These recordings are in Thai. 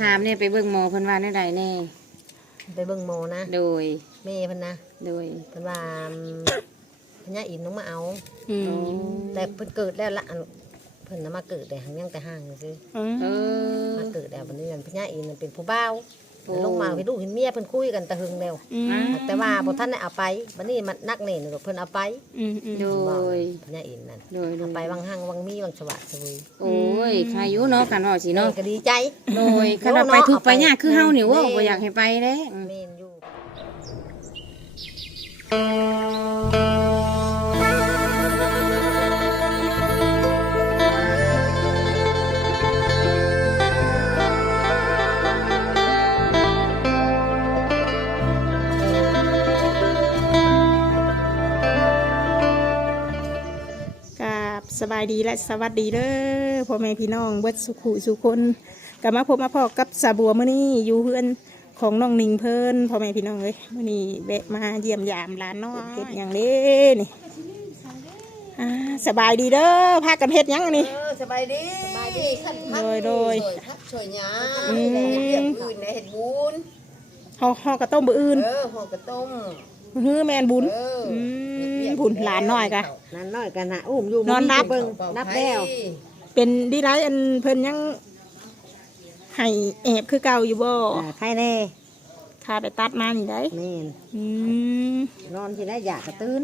หามเนี่ยไปเบิ่งหมอเพิ่นว่าได้ใดแน่ไปเบิ่งหมอนะโดย แม่เพิ่นนะโดยเพิ่นว่าอืมพญาอินทร์น้องมาเอา อืมแต่เพิ่นเกิดแล้วละอันเพิ่นน่ะมาเกิดแต่หังยังแต่ห่างซื่ออืมเออมาเกิดแล้วบัดนี้อันพญาอินทร์นั่นเป็นผู้บ่าวโอ้ ลงมาเห็นลูกเห็นเมียเพิ่นคุยกันแต่หึงแล้วอืมแต่ว่าบ่ทันได้เอาไปบัดนี้มันนักเน่นเพิ่นเอาไปอืมอืมโดยพญาอินทร์นั่นโดยโดเอายไปวังหังวังมีวังสวัสดิ์สวุยโอ้ยใครอยู่เนาะกันว่าสิแม่เนาะก็ดีใจ โดยคันเราไปทุกข์ไปยากคือเฮานี่เว่าแม่บ่อยากให้ไปเด้อืมแม่นอยู่กับ สบายดีและสวัสดีเด้อพ่อแม่พี่น้องเบิดสุขุสุคนกลับมาพบมาพอกับสาบัวมื้อนี้อยู่เพื่อนของน้องนิงเพิ่นพ่อแม่พี่น้องเอ้ยมื้อนี้แวะมาเยี่ยมยามหลานน้อยเฮ็ดหยังเด้นี่อ่าสบายดีเด้อพากันเฮ็ดหยังอันนี้เออสบายดีสบายดีขั้นพักโดยโดยช่วยพักช่วยหยาอืม เฮ็ดเรื่องอื่นในเฮ็ดบุญเฮาเฮากระต้มมื้ออื่นเออห่อกระต้ม ฮือแม่นบุญเอออืมบุญหลานน้อยกะหลานน้อยกันนะอุ้มอยู่นอนนับ เบิ่งนับแล้วเป็นดีไรอันเพิ่นยังให้แอบคือเก่าอยู่บ่อ่าใครแน่ถ้าไปตัดมานี่ได้แม่นอืมนอนที่ได้อยากกระตื้น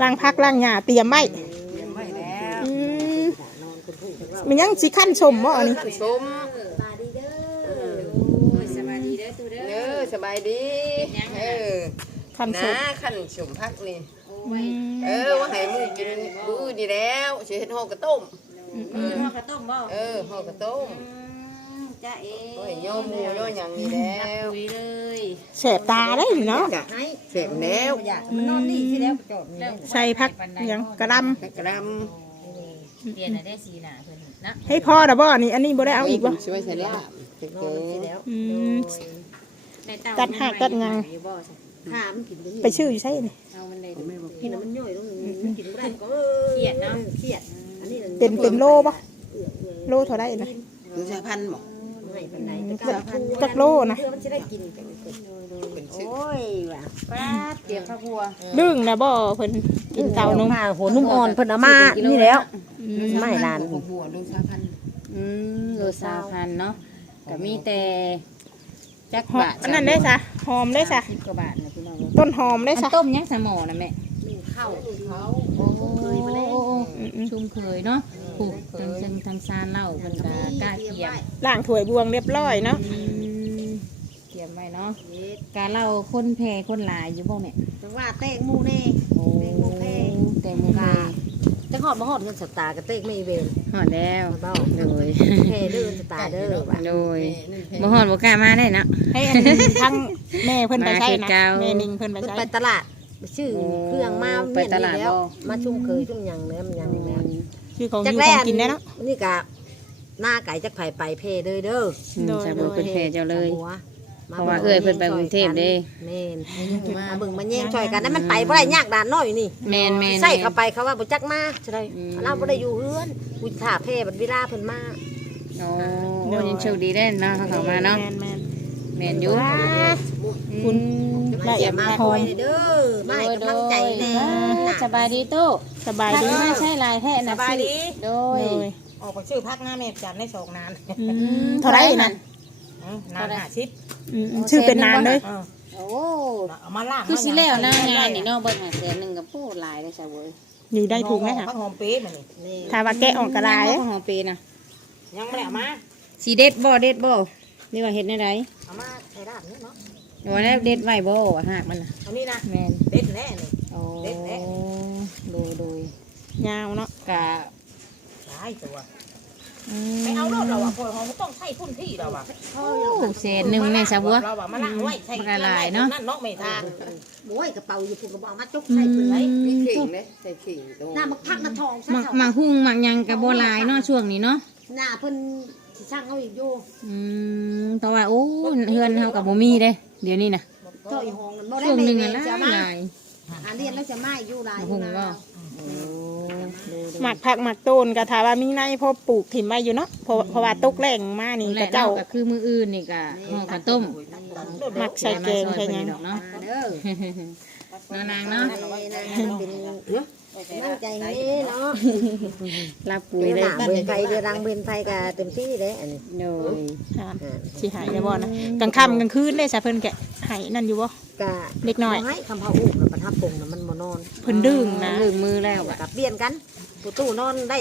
ล้างพักล้างหญ้าเตรียมไว้ไม่แล้วอืมนอนคุณผู้ชมมันยังสิขั้นชมบ่อันนี้ สม สบายดีเด้อตูเด้อ เออ สบายดีเออขั้นชนะมขั้นสมพักนี่อืมเออว่าให้มือกินมือดีแล้วสิเฮ็ดห่อกระต้มมื้อเฮากระต้มบ่เออห่อกระต้มจ้าเอ๋โอ้ยย่อหมูย่อหยังนี่แล้วคุยเลยแสบตาได้อยู่เนาะอยากให้เสร็จแล้วอยากมันนอนนี่ที่แล้วจอดนี่ใส่พักหยังกระดกระดเปลี่ยนให้ได้สีหน้าเพิ่นนะำให้พ่อดะบ่อันนี้อันนี้บ่ได้เอาอีกบ่ช่วยใส่ลาบนอนที่แล้วอืมได้ เต้าตัดหากตัดหยังอยู่บ่จ้ะถามกินได้ไปชื่ออยู่ใช่นี่เอามันได้กินมันย่อยลงมันกินบ่ได้ก็เครียดเนาะเครียดอันนี้เป็นเป็นโลบ่โลเท่าไรนะดูสายพันธุ์บ่ไม่เป็นไรจักโลนะเพื่อมันจะได้กินเป็นเป็นโอ้ยว่ะป้าดเตรียมข้าวครัวดึงนะบ่เพิ่นกินเต้านมโหนุ่มอ่อนเพิ่นเอามานี่แล้วอืมไม่ลานอืมโลซาพันเนาะก็มีแต่ จักหอมบาทอันนั้นได้ซะหอมได้ซะสิบกว่าบาทนะพี่น้องต้นหอมได้อันซะต้มยังสมอนะแม่เข้าเขาโอ้เคยมาแล้วอืมชุ่มเคยเนาะปลูกทางเชิงทางซานเล่าเพิ่นก็กล้าเกี่ยมล้างถ้วยบวงเรียบร้อยเนาะอืมเกี่ยมไว้เนาะการเล่าคนแพ้คนหลายอยู่บ่แม่จังว่าเตะมูแน่ โอ้แตงโมแพร่ แตงโมแพร่ จะหอดมาหอดเงินสตาร์กระเตกไม่เวรฮอดแล้วเบ้าโดยแพ่เด้อสตาร์เด้อว่ะโดยบ่ฮอดบ่กล้ามาได้เนาะให้อันทั้งแม่เพิ่นไปใช้มาคือนะเก่าแม่นิงเพิ่นไปเพิ่นใช้ไปตลาดไปซื้อโอ้เครื่องมาไปตลาดเมียนนี่แล้วบ่มาชุ่มเคยชุ่มหยังเนื้อมันหยังนี่แหละชื่อของอจักยู่แรของกินได้เนาะนี่กะหน้าไก่จักไผ่ไปเพเด้อเด้ออืมโดยสาบุเพิ่นแพ้เจ้าเลยหัว เพราะว่าเอ้ยเพิ่นไปกรุงเทพเด้ แม่นมาเบิ่งมาแย่งช่วยกันนั้นมันไปบ่ได้ยากด่านน้อยนี่แม่นแม่นใส่เข้าไปเขาว่าบ่จักมาใช่ได้อืม เราบ่ได้อยู่เฮือนกูถ่าเพบัดเวลาเพิ่นมาโอ้โอ้ยังโชคดีได้เนาะเขาเข้ามาเนาะแม่นแม่นแม่นอยู่คุณละเอียดมาหคออยมเด้อมาให้กำลังใจแน่สบายดีตู้สบายพักดีมาใช่ลายแท้นะสบายดี โดโดยยออกไปชื่อพักหน้าแม่จันได้สองนานอืมเท่าไหรนั่นนานหาชิด อืมชื่อเป็นนานเลยโอ้เอามาล่างคือสิแล้วหน้างานนี่เนาะเบิ่งหาแสนหนึงกับผู้หลายได้ซะเว้ยอยู่ได้ถูกไหมคะพักหอมปี๊ดมานี่ถ้าว่าแกะออกกระไดของหอปีนะยังไม่ได้เอามาสีเด็ดบ่เด็ดบ่นี่ว่าเฮ็ดในใดเอามาใส่ด้านนี้เนาะว่าแล้วเด็ดไว้บ่ว่าหากมันน่ะเอานี่นะแม่นเด็ดแน่นี่ โอ้เด็ดแน่ โดยโดยยาวเนาะกะ หลายตัวอื ไปเอารถเราอะพวกเราต้องใช้พุ่นที่เราอะโอ้แสนหนึงแม่ซะบัวเราอะมาล่างไว้ใช้มันก็หลายเนาะนั่นเนาะไม่ทางโอ้ยกระเป๋าอยู่พุ่นกระบอกมาจกอืใส่พุ่นไว้มขิงเลยใส่ขิงตรงหน้ามักพักน้ำทองหมักหมักหุ่งหมักหยังกับบ่หลายเนาะช่วงนี้เนาะหน้าเพิ่นสิช่างเขาอีกอยู่อืมเพราะว่าโอ้เฮือนเฮากับบ่มีเด้เดี๋ยวนี้น่ะเจ้าอีห้องนั่นบ่ได้ช่วงหนึงแม่อะหจะลายมาหลายอันเรียนแล้วจะมาอยู่หลายหุ่งก็อโอ้ดูดู หมักผักหมักต้นก็ถามว่ามีในพอปลูกถิ่มไว้อยู่เนาะเพราะเพราะว่าตกแรงมานี่นี่ก็เจ้า ก็คือมืออื่นนี่ก็ห่อข้าวต้มหมักใส่แกงใส่หยังดอกเนาะเด้อนานางเนาะ เป็นตั้งใจนี้เนาะรับปุ๋ยเดี๋ยวได้หนาเบือนไทยเดือรังเบือนไทยก็เต็มที่เลยอันนี้โดยอ่าอ่าสิหายได้บ่นะกลางค่ำกลางคืนได้ซะเพิ่นแกะให้นั่นอยู่บ่กะเล็กน้อยให้คำพาอุ้มแล้วประทับปงน่ะมันบ่นอนเพิ่นดึงนะลืมมือแล้วอะกับเปลี่ยนกันผู้ตู้นอนได้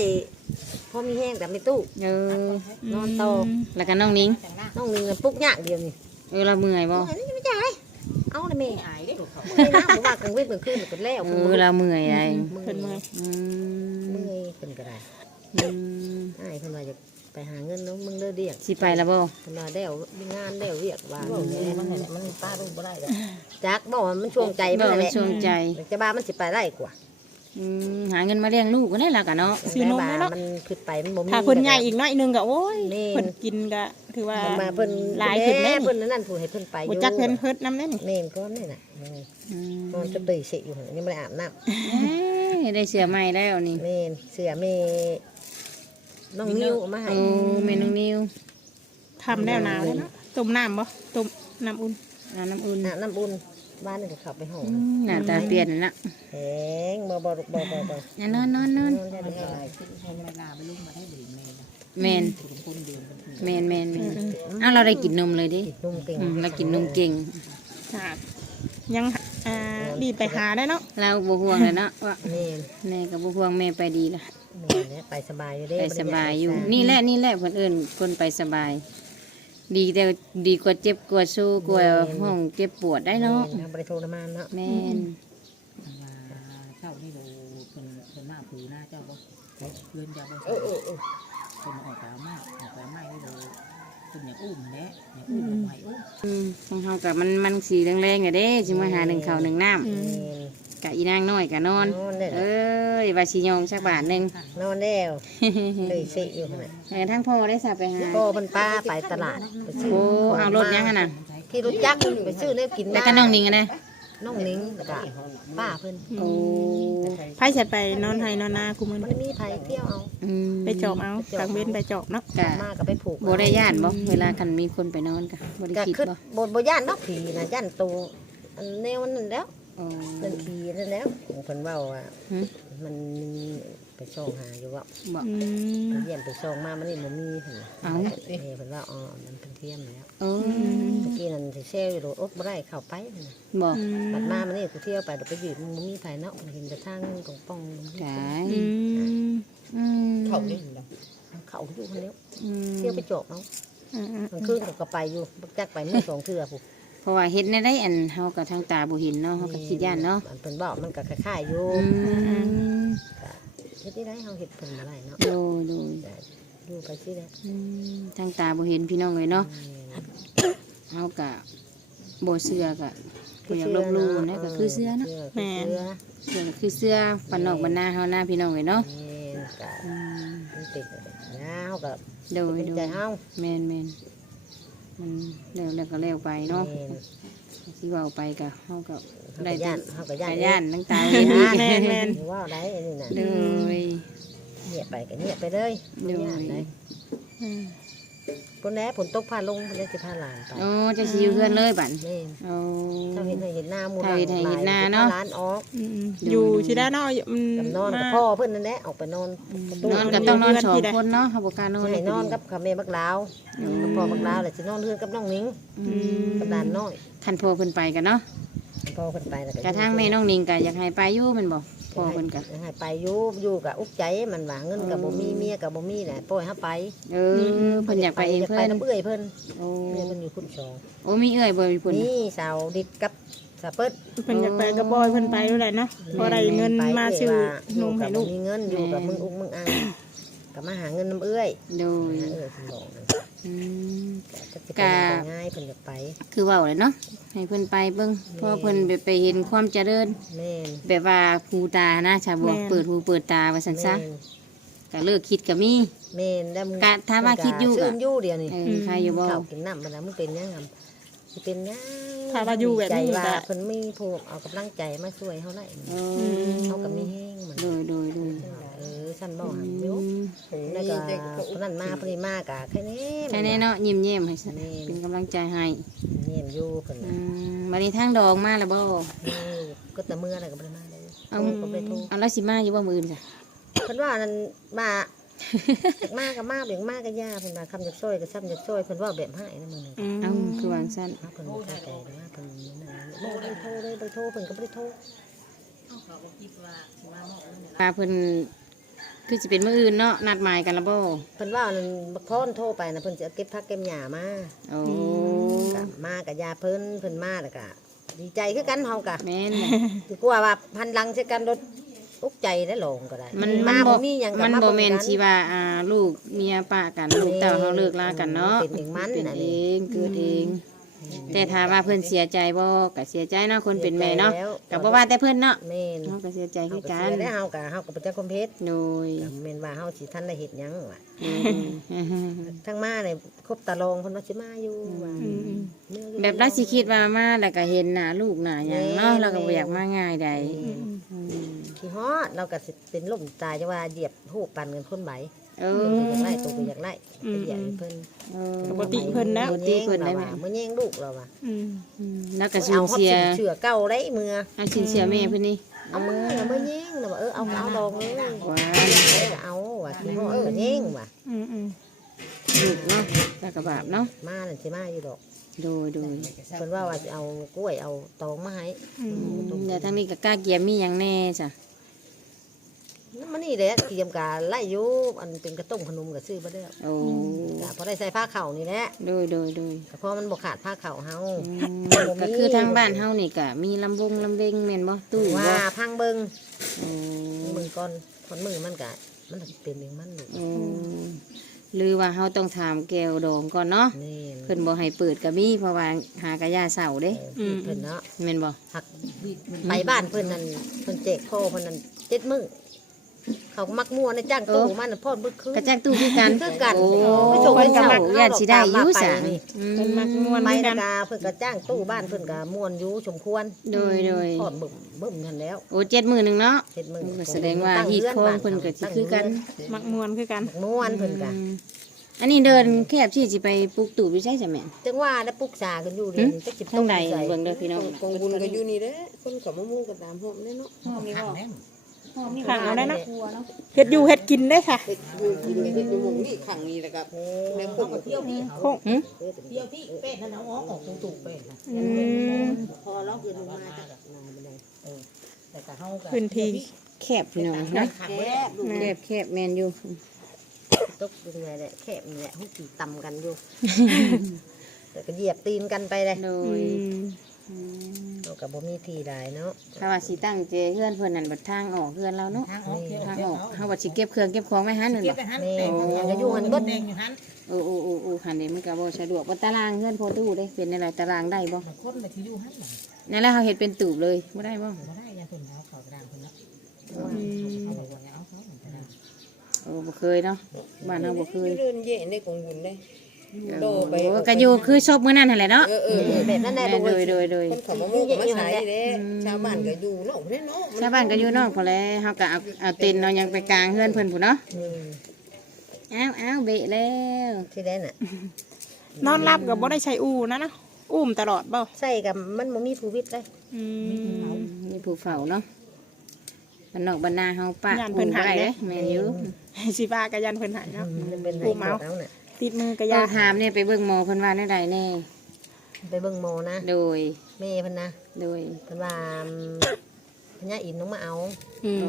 พอมีแห้งแต่ไม่ตู้ เออนอนโตแล้วก็น้องนิ้งน้องนึงน่ะปุ๊กยากเดียวนี่เออเราเมื่อยบ่อันนี้ไม่ใช่เอาเลย แม่หายได้เมื่อยนะผมว่ากลางเว้นกลางคืนก็แล้วเออเราเมื่อยอะไรเพิ่นเมื่อยอืมเมื่อยเพิ่นก็ได้อืมอ้ายเพิ่นว่าจะไปหาเงินเนาะมึงเด้อเดียกสิไปแล้วบ่เพิ่นว่าเด้วมีงานเด้วเวียกว่ามันมันป้าลงบ่ได้จักบอกว่ามันช่วงใจบ่มันมันแหละชวงใจ จะบ้ามันสิไปได้กว่า อืมหาเงินมาเลี้ยงลูกก็ได้และกันเนาะ ซื้อนมไว้เนาะ มันขึ้นไปมันบ่มีถ้าเพิ่นใหญ่อีกน้อยหนึงก็โอ้ยนี่เพิ่นกินก็ถือว่ามันมาเพิ่นหลายขึ้นแน่เพิ่นนั่นผู้ให้เพิ่นไปอยู่บ่จักเพิ่นเพิ่นน้ำแน่นี่เมนก็นี่น่ะนี่อืมนอนจะตื่นเสยอยู่หั่นยังไม่ได้อาบน้เอ้ยได้เสื้อใหม่แล้วนี่ำเมนเสือเมน้องนิ้วเอามาให้โอ้แม่น้องนิวทำแล้วหนาวแล้วเนาะต้มน้ำบ่ต้มน้ำอุ่นอาบน้ำอุ่นอาบน้ำบุญ บ้านนี่ก็เข้าไปห้องอืมหน้าตาเปลี่ยนแล้วนะแหงบ่บ่บ่บ่บ่อย่านอนนอนนอนนอนได้ไหมแมนแมนแมนแมนอ้าวเราได้กินนมเลยดินุ่มเก่งอืมเรากินนมเก่ง ค่ะยังอ่ารีบไปหาได้เนาะเราบ่ห่วงเลยเนาะว่าเมนแม่กับบ่ห่วงแม่ไปดีละเมนเนี่ยไปสบายอยู่เด้ไปสบายอยู่ นี่แหละนี่แหละคนอื่นคนไปสบาย ดีแต่ดีกว่าเจ็บกว่าสู้กว่าห้องเจ็บปวดได้เนาะแม่บริโทรมานเนาะแม่นเจ้านี่เราเป็นเป็นมากผือหน้าเจ้าบ่เพื่อนเจ้าบ่เออเออเออเป็นออกตามากออกตามากนี่เรา เป็นอย่างอุ้มแหละอย่างอุ้มเราไหวอุ้มอืมของเฮากับมันมันสีแรงๆอะเด้สิมาหาหนึ่งข้าวหนึ่งน้อืมเมนำกะอีนางน้อยกะนอน นอนได้เอ้ยว่าสิยองสักบาทหนึงนอนแล้วเลยเสยอยู่ขนาดเออทั้งพ่อได้สับไปหาก็มันป้าไปตลาดไปซื้อโอ้เอารถยังอะน่ะที่รถจักรไปซื้อเนี่ยกินแล้วก็น้องนิงอะนะ น้องนิ้งแล้วก็ป้าเพิ่นโอ้ไผสิไปนอนไห้นอนนาคุมื้อมันนี้มีไผเที่ยวเอา อืมไปจอบเอากลางเว้นไปจอบเนาะกะมาก็ไปผูกบ่ได้ย่านบ่เวลาคันมีคนไปนอนกะบ่ได้ก็คิดคือบ่บ่บ่ย่านเนาะผีนะย่านตูอันแนวนั้นแล้วโอ้นั่นผีนั่นแล้วเพิ่นเว้าว่าหึมันมี ไปส่องหาอยู่ว่าบ่อืม เยี่ยมไปส่องมามันนี่บ่มีเพิ่นน่ะเอ้า เอ้เพิ่นว่าอ๋อมันเป็นเทียมแล้วโอ้เมื่อกี้นั่นสิเซลอยู่โดดอบบ่ได้เข้าไปนั่นน่ะบ่อืมบัดมามันนี่กูเที่ยวไปเดี๋ยวไปยืนมันบ่มีไผเนาะเห็นแต่ทางกองป้องกายอืมอืมเขาอยู่คนเดียวอืมเที่ยวไปโจกเนาะอ่ามันคืนก็ไปอยู่บักจักไปมื้อสองเทื่อผู้เพราะว่าเฮ็ดในได้อันเฮาก็ทางตาบ่เห็นเนาะเฮาก็คิดย่านเนาะมันเป็นบอกมันก็คล้ายๆอยู่อืมก็ เฮ็ดที่ได้เฮาเฮ็ดเพิ่นบ่ได้เนาะโดยโดยแต่ดูไปสิได้อืมทางตาบ่เห็นพี่น้องเลยเนาะเฮาก็บ่เชื่อก็บ่อยากลบหลู่นะก็คือเชื่อเนาะแม่เชื่อเชื่อก็คือเชื่อปานนอกบรรณาเฮานะพี่น้องเลยเนาะแม่นก็อืมมันติดนะเฮาก็โดยเป็นโดใจยเฮาแม่นแม่นมันแล้วแล้วก็แล้วไปเนาะ แม่น สิเว้าไปก็เฮาก็เฮาได้ก็ย่านเฮาก็ย่านย่านทั้งตาเห็นอีกแม่นแม่นว่าได้อันนี้น่ะโดย เงียบไปก็เงียบไปเลยโดย ย่านได้อืม คนแน่ฝนตกพาลงเพิ่นเลยสิพาหลานไปโอ้จะสิอยู่เพื่อนเลยบัดแม่นโอ้ถ้าเห็นให้เห็นหน้าหมู่ถ้าเห็นให้เห็นหน้าเนาะร้านออกอืมอยู่ที่ด้านนอกอืมกับนอนกับมาพ่อเพิ่นนั่นแหละออกไปนอน นอนก็ต้องนอนสองอยู่เพื่อนที่ใดคนเนาะเฮาบ่กล้านอนสิให้นอนกับกับแม่บักลาวอืมกับพ่อบักลาวแล้วสินอนเรือนกับน้องนิ้งอืมกับหลานน้อยคันพ่อเพิ่นไปกันเนาะพ่อเพิ่นไปแล้วกระทั่งแม่น้องนิงก็อยากให้ไปอยู่แมันบ่พ่ อเพิ่นก็ให้ไปอยู่อยู่กับอุกใจมันว่าเงินกับบ่มีเมียกับบ่มีแหละปล่อยให้ไปเออเพิ่นอยากไปเองเพิ่ไปนน้ำเอื้อยเพิ่นโอ้เมียเพิ่นอยู่คุณสองโอ้มีเอื้อยบ่มีปุ่นนี่สาวดิดกับสาวเปิดเพิ่นอยากไปกับบอยเพิ่นไปด้วยแหละเนาะพอได้เงินมาซื้อนมให้ลูกมีเงินอยู่กับมึงอุ้งมึงอ่างก็มาหาเงินน้ำเอื้อยโดยหาเอื้อยเพิ่นบอกนะอืมแต่จะเป็นง่ายเพิ่นอยากไปคือเว้าเลยเนาะให้เพิ่นไปเบิ่งเพราะเพิ่นไปไปเห็นความเจริญ แม่นแบบว่าภูตานะชาวบัวเปิดหูเปิดตาว่าซั่นซะก็เลิกคิดก็มี แม่นแล้วมึงกะถ้าว่าคิดอยู่ก็ซื่นอยู่เดียวนี่เออใครอยู่บ่ ข้าวกินน้ำมันนะมึงเป็นยังไงสิเป็นหยังถ้าว่าอยู่แบบนี้ใจว่าก็ เพิ่นมีผูกเอากำลังใจมาช่วยเฮาได้เออเฮาก็มีแฮงเหมือนโดยโดยโดยเออฉันบอกหันอือยู่ม แล้วก็เพนนั้นมาเพนนี้มากะแค่นี้แค่นี้เนาะยิ้มเยี่ยมให้สันนี่เป็นกำลังใจให้เงียบอยู่เพิ่นอืน่ะมวันนี้ทางดองมาแล้วบ่นี่ก็แต่เมื่ออะไรก็บ่ได้มาเลยเอาก็บ่ได้โทรเอาแล้วสิมาอยู่บ่มื้ออื่นจ้ะเพิ่นว่านั่นมาจากมาก็มาเบี่ยงมาก็ย่าเพิ่นว่าคำจากซอยก็ซ้ำจากซอยเพิ่นว่าแบบให้นะมื้อนี้อืมเอาคือวางสั้นเพิ่นบ่เข้าใจนะเพิ่นนั่นบ่ได้โทรเลยบ่ได้โทรเพิ่นก็บ่ได้โทรปลาเพิ่น คือสิเป็นมื้ออื่นเนาะนัดหมายกันแล้วบ่เพิ่นว่านั่นบักพรโทรไปนะเพิ่นสิเอาเก็บผักเก็บหญ้ามาโอ้ก็มากับยาเพิ่นเพิ่นมาแล้วก็ดีใจคือกันเฮาก็แม่นน่ะดีกว่าว่าพันลังใช้กันรถอุกใจได้ลงก็ได้มันมามันบ่บ่มีหยังก็มันมาบ่เบิ่งแม่นกันสิว่าอ่าลูกเมียป้ากัน ลูกเต้าเฮาเลิกลากันเนาะเป็นเองมันเป็นน่ะเอนี่งเกิดเอง แต่ถ้าว่าเพิ่นเสียใจบ่ก็เสียใจเนาะคนเป็นแม่เนาะสียใจแล้วก็บ่ว่าแต่เพิ่นเนาะแม่นเฮาก็เสียใจเฮาคือก็กัเสีนยได้เฮาก็เฮาก็บ่จักคอมเพชรโดยแม่นว่าเฮาสิทันได้เฮ็ดหยังว่ะโดยทั้งมาเนี่ยครบตาลองเพิ่นว่าสิมาอยู่ว่าอืมอืมเมื่ออยู่แบบเราสิคิดว่ามาแล้วก็เห็นหน้าลูกหน้าหยังเนาะแม่เราก็บ่อยากมาง่ายใดอืมอืมขี้ฮอดเราก็สิเป็นลมตายจะว่าเหยียบหูปันกันคนใบ เอเออออยากไล่ตัวก็อยากไล่ไปเหยียบให้เพิ่นเออปกติเพิ่นนะ ปกติเพิ่นได้ได้ไหมว่ามื้อแย่งลูกเราว่ะอืมอืมแล้วก็สูเอาญฮอดเสียสินเชื่อเก่าได้มือเอาสินเสียแม่เพิ่นนี่เอามือเอามือแย่งนะว่าเออเอาเอาดองเลยว้าเออเอาว่ะคิดว่าเออแย่งว่ะอืมอืมลูกเนาะแล้วก็บาปเนาะมานั่นสิมาอยู่ดอกโดยโดยเพิ่นว่าว่าจะเอากล้วยเอาตองมาให้อืมอืมเดี๋ยวทางนี้ก็กล้าเกียมมีหยังแน่จ้ะ มันนี่แหละเตรียมการไล่อยู่อันเป็นกระต้มขนมก็ซื้อมาได้วโอ้จ้ะพอได้ใส่ผ้าเข่านี่แหละโดยโดยโดยแต่พอมันบ่ขาดผ้าเข่าเฮา อืมก็คือทางบ้านเฮานี่ก็มีลำวงลำเวงแม่นบ่ตู้ว่าบ่พังเบิ่งโอ้มือก่อนทอนมือมันก็มันเป็นเองมันลูกโอ้หรือว่าเฮาต้องถามแก้วดองก่อนเนาะนี่เพิ่นบ่ให้เปิดก็มีเพราะว่าหากะยาเศร้าเด้เออเพิ่นเนาะแม่นบ่หักไปบ้านเพิ่นนั่นเพิ่นแจกพ่อเพิ่นนั่นเจ็ดมื้อ เขาก็มักมั่วในจ้างตู้มันน่ะพ่อเบิดคืน กระจักตู้คือกันคือกันโอ้ไม่ส่งเพิ่นไปก็สมัมัคกรญาติสิได้อยู่เอาซะไปนี่อืมเพิ่นมักม่วน ไปด้วยกันนกาเพิ่นก็จ้างตู้บ้านเพิ่นก็ม่วนอยู่สมควรโดยโดยพอดเบิ่มเบิ่มกันแล้วโอ้เจ็ดมื้อหนึงเนาะเจ็ดมื้อแสดงว่าฮีดโค้งเพิ่นก็สิคือกันมักมวนคือกัน ม่วนเพิ่นก็อืมอันนี้เดินแคบที่สิไปปลูกตู่อยู่ใช่จ้ะแม่ จังว่าได้ปรึกษากันอยู่เดี๋ยวนี้จักสิทางใดใส่เบิ่งเด้อพี่น้อง กองบุญก็อยู่นี่แหละคนเขามามุ่งกันตามห้องนี่เนาะ ขังเอาได้เนาะเฮ็ดอยู่เฮ็ดกินได้ค่ะเฮ็ดอยู่กินกันเฮ็ดอยู่หมองนี่ขังนี่แหละครับแล้วคนก็เที่ยวที่โค้งหึเที่ยวที่เป็ดนั่นเอาออกออกตู่เป็ดนะอืมพอเราคือลงมาจากนาบันไดเออแต่ก็เฮาก็พื้นที่แคบพี่น้องนะขับแคบแคบแคบแม่นอยู่ตกยังไงแหละแคบนี่แหละเฮาสิต่ำกันอยู่แต่ก็เหยียบตีนกันไปเลยโดอืยมอืม เราก็บ่มีทีใดเนาะถ้าว่าสิตั้งเจเฮือนเพิ่นนั่นบัดทางออกเฮือนเราเนาะทางออกเที่ยวทางออกเฮาว่าสิเก็บเครื่องเก็บของไว้หันนั่นเก็บบ่ไปหันนี่แต่งยังก็อยู่หันเบิดแต่งอยู่หันโอ้โอ้โอ้โอ้หันเด้มันก็บ่สะดวกบ่ตารางเฮือนพอตู้เด้เป็นอะไรตารางได้บ่คนมาที่อยู่หันหลังนั่นแหละเฮาเฮ็ดเป็นตูบเลยบ่ได้บ่ บ่ได้ยังเพิ่นเอาเขากระดานเพิ่นเนาะอืมเขาบอกว่าเอาเขากระดานโอ้บ่เคยเนาะบ้านเฮาบ่เคย เดินเย่ในกองบุญได้ โดไปโอ้ก็อยู่คือชอบมื้อนั้นนั่นแหละเนาะเออเออแบบนั้นแหละโดดูยโดยโดย คนเขามามุ่งก็มาใช้เด้ชาวบ้านก็อยู่เนาะบ่ได้เนาะชาวบ้านก็อยู่นอกพอแล้วเฮาก็เอาเอาเต็นท์เอาหยังไปกลางเฮือนเพิ่นพุ่นเนาะอืมอ้าวอ้าวเบะแล้วที่ได้น่ะ นอนรับก็บ่ได้ใช้อูนะนะอุ้มตลอดบ่ใส่กับมันบ่มีผู้วิทย์เลยอืมมีผู้เฝ้าเนาะบ้านนอกบ้านนาเฮาปะย่านเพิ่นหายเด้เด้แม่นอยู่ สิบ้าก็ยันเพิ่นใหายเนาะ มันเป็นไห้ผู้กเมาดเอาน่ะ ติดมือก็อยายากถามเนี่ยไปเบิ่งหมอเพิ่นว่าแนวใดแน่ ไปเบิ่งโมนะโดย แม่เพิ่นนะโดยเพิ่นว่าอืมพญาอินทร์น้องมาเอา อืม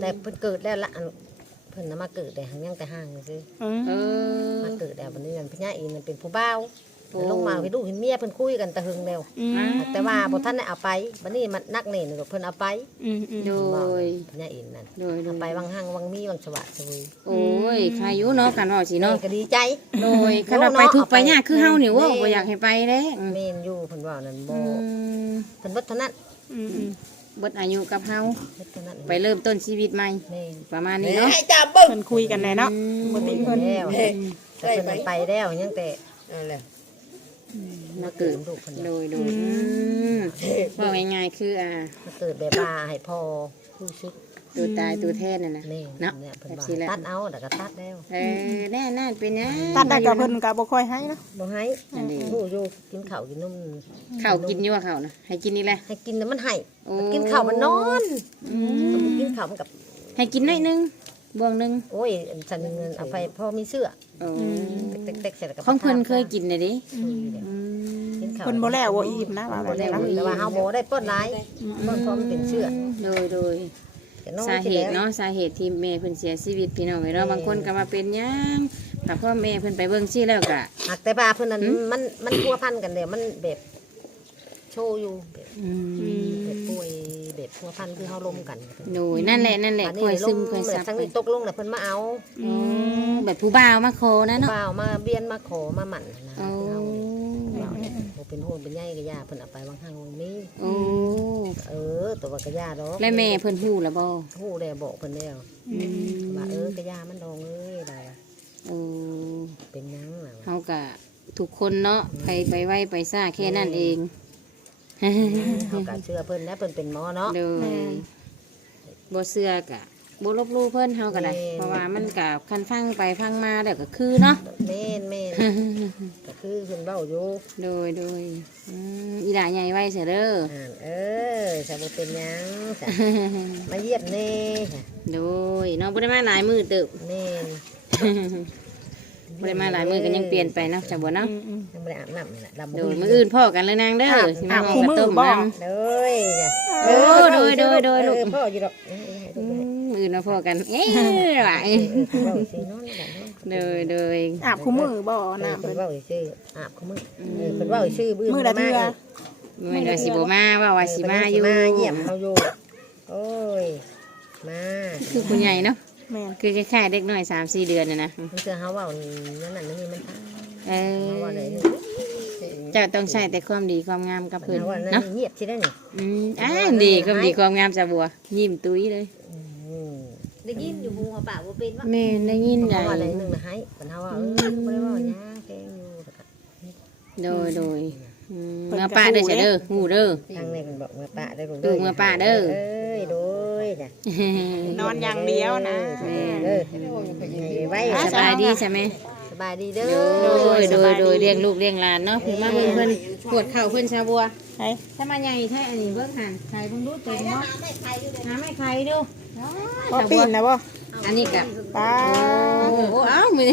แต่เพิ่นเกิดแล้วละอันเพิ่นน่ะมาเกิดแต่หังยังแต่ห่างซื่ออืมเออมาเกิดแล้วบัดนี้นั่นพญาอินทร์นั่นเป็นผู้บ่าว โอ้ ลงมาเห็นลูกเห็นเมียเพิ่นคุยกันแตะหึงแล้วอืมแต่ว่าบ่ทันได้เอาไปบัดนี้มันนักเน่นเพิ่นเอาไปอืมอืมโดย พญาอินทร์นั่นโดยโดเอายไปวังหังวังมีวังสวัสดิ์สวยโอ้ยใครอยู่เนาะกันว่าสิเนาะเนาะ ก็ดีใจ โดยคันว่าไปทุกข์ไปยากคือเฮานี่ว่าบ่อยากให้ไปเด้อืมแม่นอยู่เพิ่นว่านั่นบ่อืมเพิ่นเบิดเท่านั้นอืมอืมเบิดอายุกับเฮาเบิดเท่านั้นไปเริ่มต้นชีวิตใหม่ แม่น ประมาณนี้เนาะให้จับเบิ่งเพิ่นคุยกันแน่เนาะบ่ติดเพิ่น แล้วเฮ้ยแต่เพิ่นนั้นไปแล้วยังแต่เอาแหละ มาเกิดลูกคนโดเดียวยโดยอืมว่าง่ายๆคืออ่า มาเกิดแบบว่าให้พ่อผู้ชิกตัวตายตัวแท้นั่นน่ะนี่เนาะเนี่ยเพิ่นแบบว่าสิแหละ ตัดเอาแต่ก็ตัดแล้วเออแน่น่าเป็นหยังตัดได้กับเพิ่นก็บ่ค่อยให้เนาะบ่ให้อันนี้ผู้อยู่กินข้าวกินนมข้าวกินอยู่ว่าข้าวนะให้กินนี่แหละ ให้กินแล้วมันให้โอ้กินข้าวมันนอนอืมกินข้าวมันกับให้กินหน่อยหนึงบวงหนึงโอ้ยฉันมีเงินเอาไปพ่อมีเสื้อ โอ้เต็กๆเสร็จแล้วก็ของเพิ่นเคยกินน่ะดิอืมอืมกินข้าวเพิ่นบ่แล้วบ่อิ่มนะว่าบ่แล้แล้ววแต่ว่าเฮาบ่ได้ป้นหลายป้นพร้อมนเป็นเสื้อโดยโดย แต่น้องสาเหตุเนาะสาเหตุที่แม่เพิ่นเสียชีวิตพี่น้องเอ้ยเนาะบางคนก็มาเป็นหยังถ้าพ่อแม่เพิ่นไปเบิ่งซี่แล้วก็หากแต่ว่าเพิ่นนั้นหืมมันมันพัวพันกันเด้มันแบบ โชว์อยู่แบบอืมแบบป่วยแบบพัวพันคือเฮาลมกันโดยนั่นแหละนั่นแหละอันค่อยนี้ลซึมมค่อยแบซับบทั้งนี้ตกลงแล้วเพิ่นมาเอาอ๋อแบบผู้บ่าวมาโคนะเนาะบ่าวมาเบียนมาขอมาหมั่นนะโอ้เอาบ่าวเนี่ยบ่เป็นโหนเป็นใหญ่ก็ย่าเพิ่นเอาไปวางข้างวางนี้โอ้เออตัวว่าก็ย่าดอกและแม่เพิ่นฮู้แล้วบ่ฮู้แล้วบอกเพิ่นแล้วอืมว่าเออก็ย่ามันดองเอ้ยได้ว่าโอ้เป็นหยังล่ะ เฮาก็ทุกคนเนาะใครไปไวไปซ่าแค่นั้นเอง เฮาก็เชื่อเพิ่นนะเพิ่นเป็นหมอเนาะ โดยบ่เชื่อกะบ่ลบหลู่เพิ่นเฮาก็ได้ แม่น เพราะว่ามันก็คันฟังไปฟังมาแล้วก็คือเนาะ แม่นแม่นก็คือเพิ่นเว้าอยู่โดยโดยอืมอีหลาใหญ่ไว้เสียเด้อ อ่านเออจะบ่เป็นหยังจ้ะมาเยี่ยมแน่จ้ะโดยน้องบ่ได้มาหลายมือเติบ แม่น บ่ได้มาหลายมือก็ยังเปลี่ยนไปเนาะจ้ะบ่เนาะยังบ่ได้อาบน้ำนี่แหละดำโดยมื้ออื่นพ่อกันเลยนางเด้อสิมาอาบเอาคู่กระมือต้มบ่น้ำ เลยจ้ะโอ้โดยโดยโดยลูก เออพ่ออยู่ดอกเออให้อืลูกให้มมื้ออื่นมาพ่อกันเอ้ยว่ะเออเพิ่นเว้าสิเนาะนี่แหละเนาะโดยโดยอาบคู่มือบ่เออน้ำเพิ่เพิ่นน เว้าชื่ออาบเขามือเออเพิ่นเว้าชื่อบื้มือละเทื่อ มื้อนี้ว่าสิบ่มาว่าว่าสิมาอยู่มาเยี่ยมเขาอยู่โอ้ยมา คือผู้ใหญ่เนาะ แม่นคือคล้ายๆเด็กน้อย3-4เดือนน่ะนะมันคือเฮาเว้านั่นน่ะนี่มันทางเอเฮาอเว้าได้นี่เจ้าต้องใช้แต่ความดีความงามกับเพิ่นเฮาว่านั่นเนาะเงียบสิได้นี่อืมอ่าดีความดีความงามจ้ะบัว ยิ้มตุ้ยเลยอืมได้ยินอยู่หูเขาปากบ่เป็นว่าแม่ได้ยินเฮาได้ว่าอะไรนึงนะให้เพิ่นเฮาว่าเออบ่ได้เว้าหยังแกงอยู่แล้วก็โดยโดยอืมเมื่อป้าเด้อจ้ะเด้อหูเด้อ ทางนี้เพิ่นบอกมาปะได้อลูกลูกมาปะเด้อ เอ้ย โดยจ้ะนอนอย่างเดียวนะเออเด้อให้ไว้สบายดีใช่ไหมสบายดีเด้อโดยโดยโดยเลี้ยงลูกเลี้ยงหลานเนาะเพิ่นมาเพิ่นเพิ่นปวดเข่าเพิ่นชาบัวไอ้ถ้ามาใหญ่แท้อันนี้เบิ่งหันไข่เพิ่นดูเต็มเนาะหาไม่ไข่ดูบ่ปีนนะบ่อันนี้กับป้าโอ้โหเอ้ามือ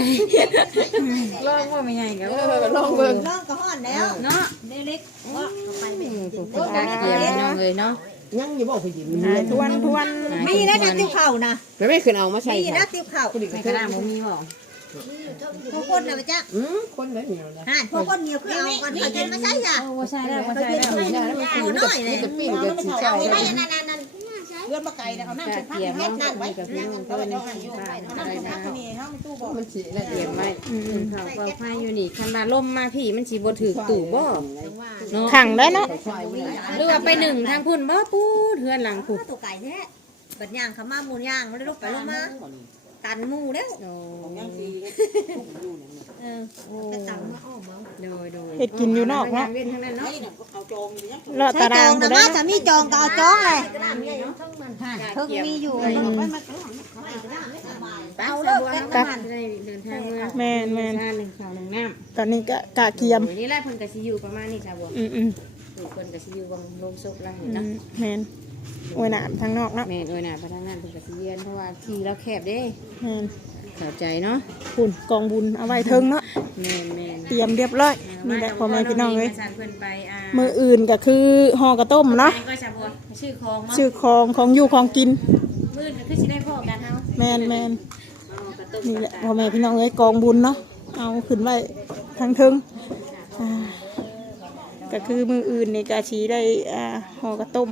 ลองว่าไม่ใหญ่กับลองเบิ่งน้องก็ฮ้อนแล้วเนาะเล็กๆว่าเอาไปแม่ปวดกาเกียมน้องเลยเนาะ ยังอยู่บ่ผู้หญิงอ่าทวนทวนมีนะกับติ้วเข่านะแล้วไม่ขึ้นเอามาใส่มีนะติ้วเข่าในกระดาษบ่มีบ่พวกคนน่ะมาจ้ะอืมคนได้เหนียวนะห่านพวกคนเหนียวคือเอาก่อนเขาจะมาใช้จ้ะโอ้บ่ใช่แล้วบ่ใช่แล้วเอาหน่อยเลยจะปิ้งจะสิใส่เอาได้ไว้นั่นนั่นนั่น เลื่อนมาไกลนะเอาน้ำกาเช็ดผ้าเกียมให้เนาะนั่นไว้กับพี่น้องเพิ่นป้าอะไรนะนี่เฮาไม่ตู้บ่มันสิละเตเอีรียยดมไว้ข้าวกองไฟอยู่นี่คันว่าลมมาพี่มันสิบ่ถือตู่บ่เนาะขังได้เนาะหรือว่าไปหนึ่งทางพุ่นบ่ปูเทือนหลังพุ่นตัวไก่แท้บัดย่างเขามาหมูย่างไม่ได้ลุกไปลงมากันหมูแล้วโอ้เออจะตังมาอ้อมเอาโดยโดยเฮ็ดกินอยู่นอกเนาะเว้นทางนั้นเนาะเลาะตารางบ่ได้ถ้ามีจองก็เอาจองเลย เพิ่งมีอยู่เอาเลิกกันบ้านได้เดินทางเมื่อแม่นแม่นชาหนึ่งข้าวหนึ่งน้ำตอนนี้ก็กะเกียมโอ้ยนี่แหละเพิ่นก็สิอยู่ประมาณนี้จ้าบ่อืมอืมลูกเพิ่นก็สิอยู่วังโรงศพแล้วอืเนาะมแม่น โอ้ยน้ำทางนอกเนาะแม่นเอ้ยน่ะไปทางนั้นเพิ่นก็สิเรียนเพราะว่าที่เราแคบเด้แม่นเข้าใจเนาะคุณกองบุญเอาไว้เทิงเนาะแม่นแม่นเตรียมเรียบร้อยนี่แหละพ่อแม่พี่น้องเลยมาสั่นเพิ่นไปอ่ามืออื่นก็คือห่อกระต้มเนาะก็จะบ่ชื่อของเนาะชื่อของของอยู่ของกิน มื้อก็คือสิได้พ่อกันเฮาแมนแมนเอากระต้มนี่แหละพ่อแม่พี่น้องเอ้ยกองบุญเนาะเอาขึ้นไว้ทางเทิงอ่าก็คือมืออื่นนี่กาชีได้อ่าห่อกระต้ม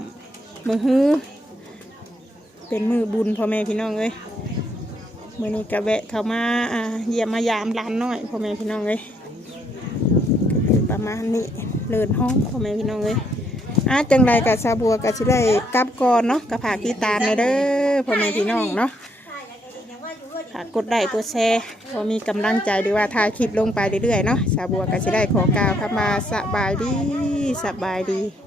มือฮื้อเป็นมือบุญพ่อแม่พี่น้องเอ้ยมือนี้กะแวะเข้ามาอ่าเยี่ยมมายามร้านน้อยพ่อแม่พี่น้องเอ้ยก็คือประมาณนี้เลินห้องพ่อแม่พี่น้องเอ้ยอาจังไรกับซาบัวก็สิได้กลับก่อนเนาะกับผากที่ตามเลยเด้อพ่อแม่พี่น้องเนาะฝากกดไลค์กดแชร์พอมีกำลังใจหรือว่าถ่ายคลิปลงไปเรื่อยๆเนาะสาบัวก็สิได้ขอกล่าวคำว่าสบายดีสบายดี